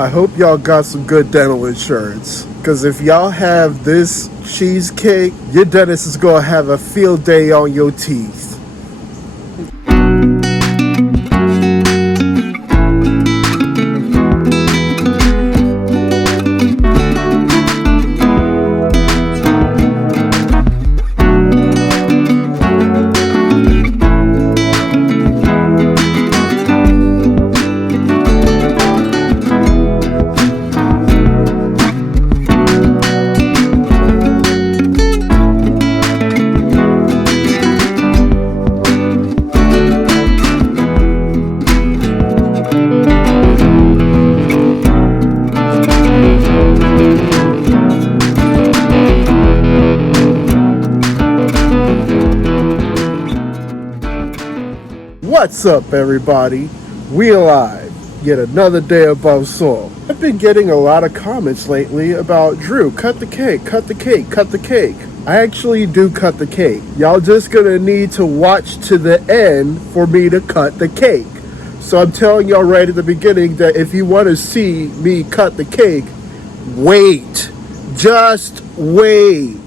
I hope y'all got some good dental insurance. Because if y'all have this cheesecake, your dentist is going to have a field day on your teeth. What's up, everybody? We alive. Yet another day above soil. I've been getting a lot of comments lately about Drew, cut the cake, cut the cake, cut the cake. I actually do cut the cake. Y'all just gonna need to watch to the end for me to cut the cake. So I'm telling y'all right at the beginning that if you want to see me cut the cake, wait. Just wait.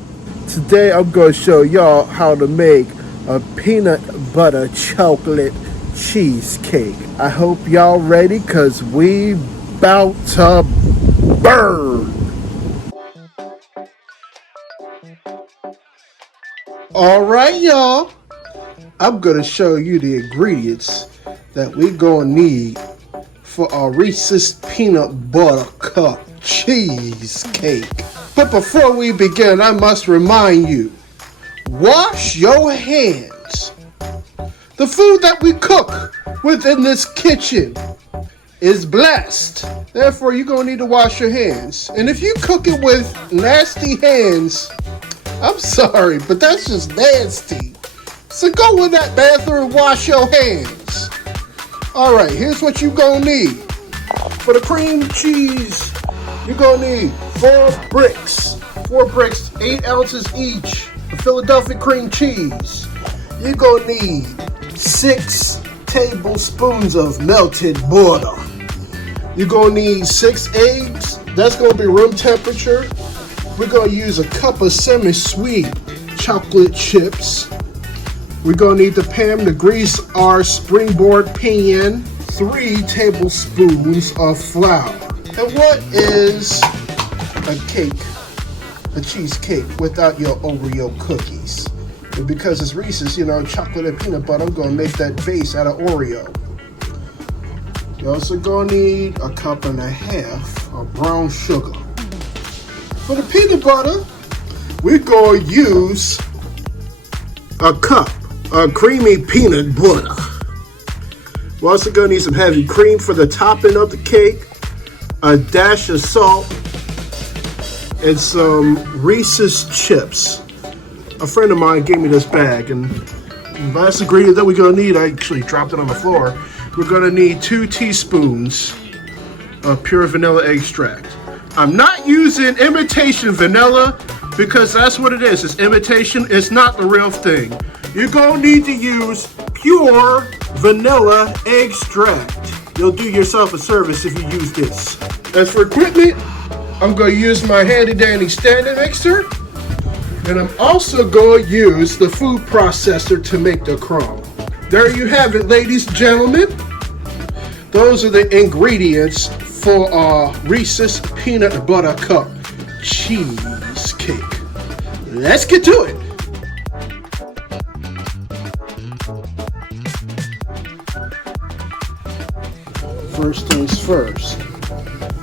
Today I'm gonna show y'all how to make a peanut butter chocolate cheesecake. I hope y'all ready, cause we bout to burn. Alright, y'all, I'm gonna show you the ingredients that we gonna need for our Reese's peanut butter cup cheesecake. But before we begin, I must remind you, wash your hands. The food that we cook within this kitchen is blessed. Therefore, you're going to need to wash your hands. And if you cook it with nasty hands, I'm sorry, but that's just nasty. So go in that bathroom and wash your hands. All right, here's what you're going to need. For the cream cheese, you're going to need 4 bricks. 4 bricks, 8 ounces each. Philadelphia cream cheese. You're gonna need 6 tablespoons of melted butter. You're gonna need 6 eggs. That's gonna be room temperature. We're gonna use a cup of semi-sweet chocolate chips. We're gonna need the pan to grease our springboard pan. 3 tablespoons of flour. And what is a cake? A cheesecake without your Oreo cookies. And because it's Reese's, chocolate and peanut butter, I'm gonna make that base out of Oreo. You're also gonna need a cup and a half of brown sugar. For the peanut butter, we're gonna use a cup of creamy peanut butter. We're also gonna need some heavy cream for the topping of the cake, a dash of salt, and some Reese's chips. A friend of mine gave me this bag, and the last ingredient that we're gonna need, I actually dropped it on the floor. We're gonna need 2 teaspoons of pure vanilla extract. I'm not using imitation vanilla because that's what it is. It's imitation, it's not the real thing. You're gonna need to use pure vanilla extract. You'll do yourself a service if you use this. As for equipment, I'm going to use my handy dandy standing mixer, and I'm also going to use the food processor to make the crumb. There you have it, ladies and gentlemen. Those are the ingredients for our Reese's peanut butter cup cheesecake. Let's get to it. First things first,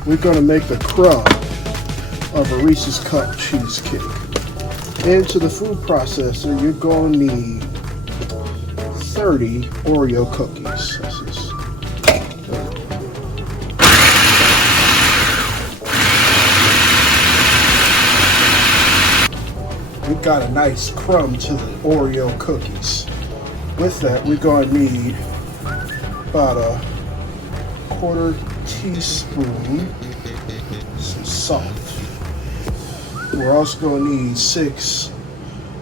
we're going to make the crumb of a Reese's cup cheesecake. Into the food processor, you're going to need 30 Oreo cookies. We got a nice crumb to the Oreo cookies. With that, we're going to need about a 1/4 teaspoon some salt. We're also going to need 6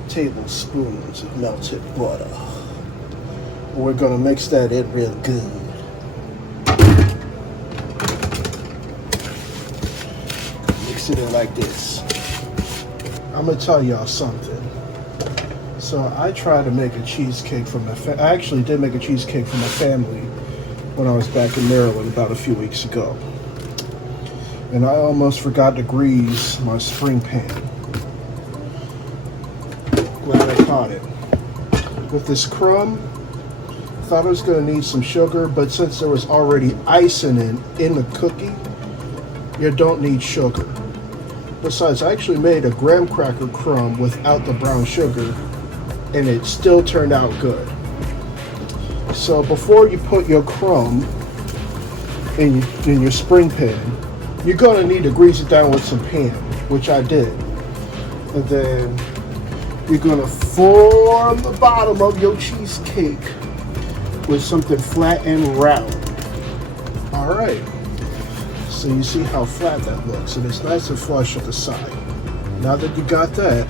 tablespoons of melted butter. We're going to mix that in real good. slice it in like this. I'm gonna tell y'all something. So I tried to make a cheesecake for my I actually did make a cheesecake for my family when I was back in Maryland about a few weeks ago. And I almost forgot to grease my spring pan. Glad I caught it. With this crumb, I thought I was gonna need some sugar, but since there was already icing in the cookie, you don't need sugar. Besides, I actually made a graham cracker crumb without the brown sugar, and it still turned out good. So before you put your crumb in your spring pan, you're gonna need to grease it down with some pan, which I did. And then you're gonna form the bottom of your cheesecake with something flat and round. All right. So you see how flat that looks, and it's nice and flush at the side. Now that you got that,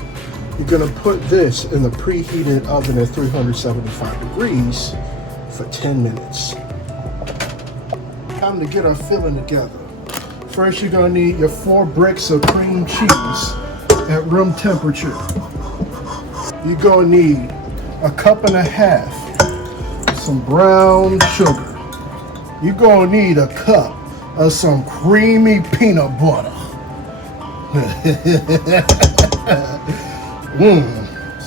you're gonna put this in the preheated oven at 375 degrees for 10 minutes. Time to get our filling together. First, you're gonna need your 4 bricks of cream cheese at room temperature. You're gonna need a 1.5 cups some brown sugar. You're gonna need a cup of some creamy peanut butter.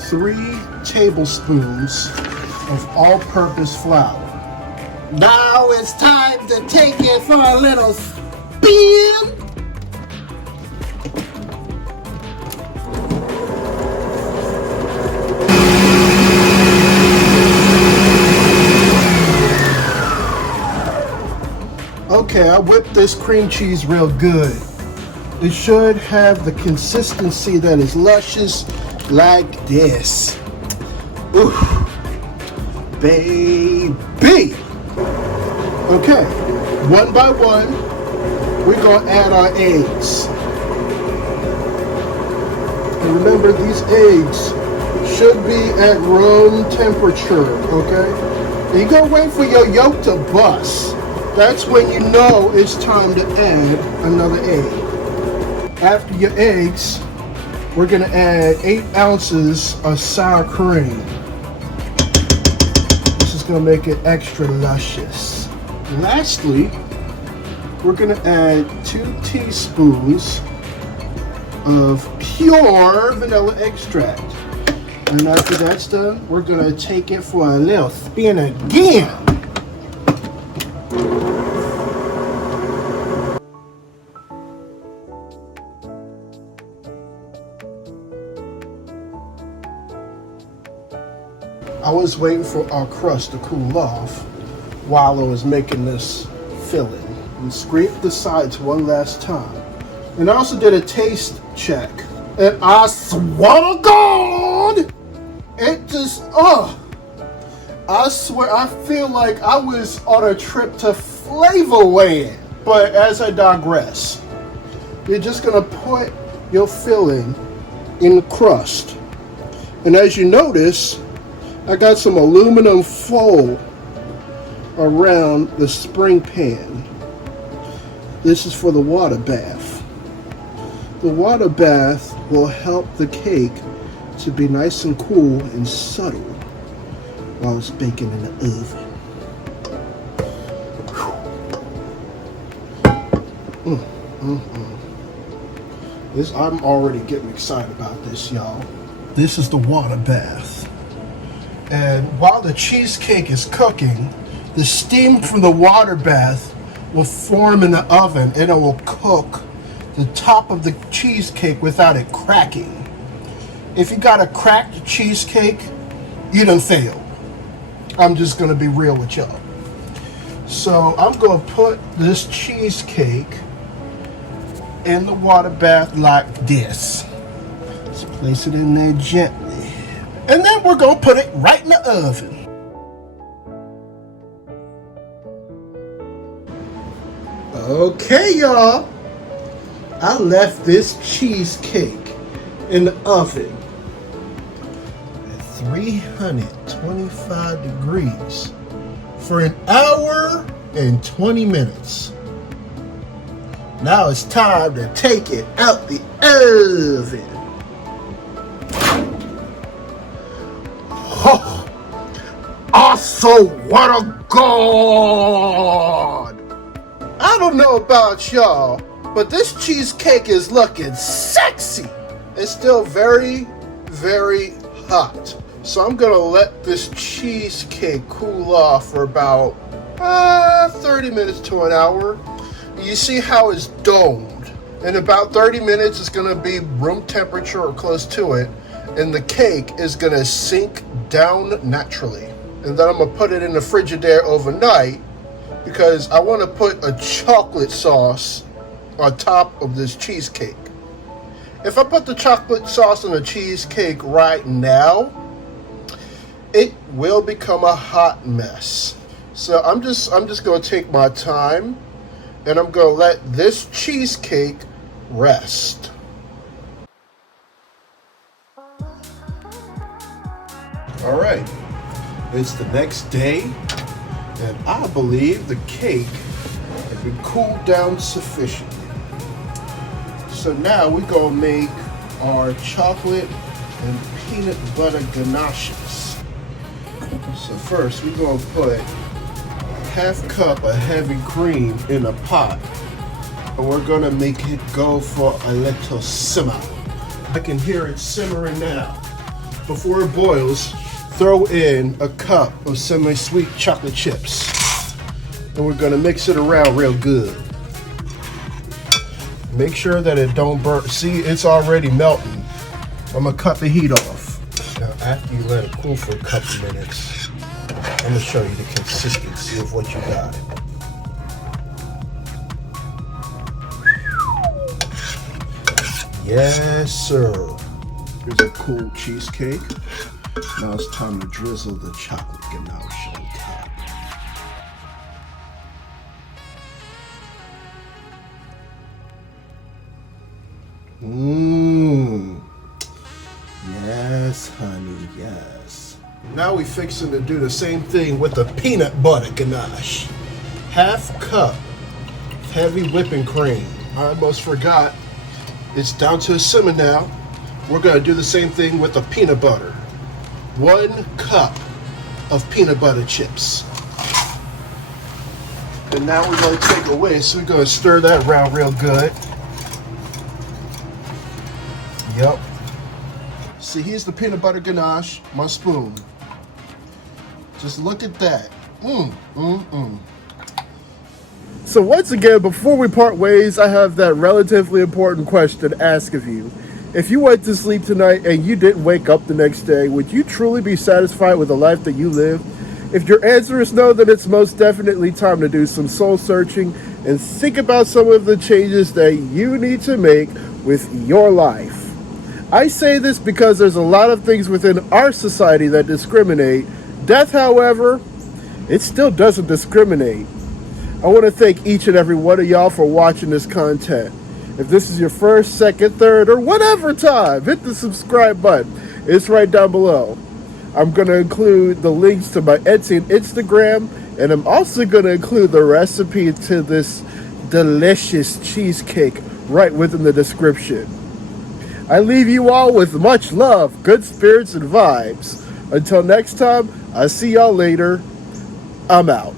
3 tablespoons of all-purpose flour. Now it's time to take it for a little spin. Okay, I whipped this cream cheese real good. It should have the consistency that is luscious like this. Ooh, baby. Okay, one by one, we're gonna add our eggs. And remember, these eggs should be at room temperature, okay? And you're gonna wait for your yolk to bust. That's when you know it's time to add another egg. After your eggs, we're gonna add 8 ounces of sour cream. This is gonna make it extra luscious. Lastly, we're gonna add 2 teaspoons of pure vanilla extract. And after that's done, we're gonna take it for a little spin again. I was waiting for our crust to cool off while I was making this filling, and scraped the sides one last time. And I also did a taste check, and I swear to God, it just, I swear, I feel like I was on a trip to Flavorland. But as I digress, you're just gonna put your filling in the crust. And as you notice, I got some aluminum foil around the spring pan. This is for the water bath. The water bath will help the cake to be nice and cool and subtle while it's baking in the oven. I'm already getting excited about this, y'all. This is the water bath. And while the cheesecake is cooking, the steam from the water bath will form in the oven, and it will cook the top of the cheesecake without it cracking. If you got a cracked cheesecake, you done failed. I'm just gonna be real with y'all. So I'm gonna put this cheesecake in the water bath like this. Just place it in there gently. And then we're gonna put it right in the oven. Okay, y'all. I left this cheesecake in the oven at 325 degrees for an hour and 20 minutes. Now it's time to take it out the oven. Oh, also, what a god! I don't know about y'all, but this cheesecake is looking sexy. It's still very, very hot. So I'm gonna let this cheesecake cool off for about 30 minutes to an hour. You see how it's domed. In about 30 minutes, it's gonna be room temperature or close to it, and the cake is gonna sink down naturally. And then I'm gonna put it in the Frigidaire overnight because I wanna put a chocolate sauce on top of this cheesecake. If I put the chocolate sauce on the cheesecake right now, it will become a hot mess. So I'm just gonna take my time and I'm gonna let this cheesecake rest. All right, it's the next day, and I believe the cake has been cooled down sufficiently. So now we're gonna make our chocolate and peanut butter ganaches. So first we're gonna put a half cup of heavy cream in a pot, and we're gonna make it go for a little simmer. I can hear it simmering now. Before it boils, throw in a cup of semi-sweet chocolate chips, and we're gonna mix it around real good. Make sure that it don't burn. See, it's already melting. I'm gonna cut the heat off. Now, after you let it cool for a couple minutes, I'm gonna show you the consistency of what you got. Yes, sir. Here's a cool cheesecake. Now it's time to drizzle the chocolate ganache on top. Yes, honey, yes. Now we're fixing to do the same thing with the peanut butter ganache. Half cup heavy whipping cream. I almost forgot. It's down to a simmer now. We're gonna do the same thing with the peanut butter. 1 cup of peanut butter chips. And now we're gonna take away, so we're gonna stir that around real good. Yep. See, here's the peanut butter ganache, my spoon. Just look at that. So once again, before we part ways, I have that relatively important question to ask of you. If you went to sleep tonight and you didn't wake up the next day, would you truly be satisfied with the life that you live? If your answer is no, then it's most definitely time to do some soul searching and think about some of the changes that you need to make with your life. I say this because there's a lot of things within our society that discriminate. Death, however, it still doesn't discriminate. I want to thank each and every one of y'all for watching this content. If this is your first, second, third, or whatever time, hit the subscribe button. It's right down below. I'm going to include the links to my Etsy and Instagram, and I'm also going to include the recipe to this delicious cheesecake right within the description. I leave you all with much love, good spirits, and vibes. Until next time, I'll see y'all later. I'm out.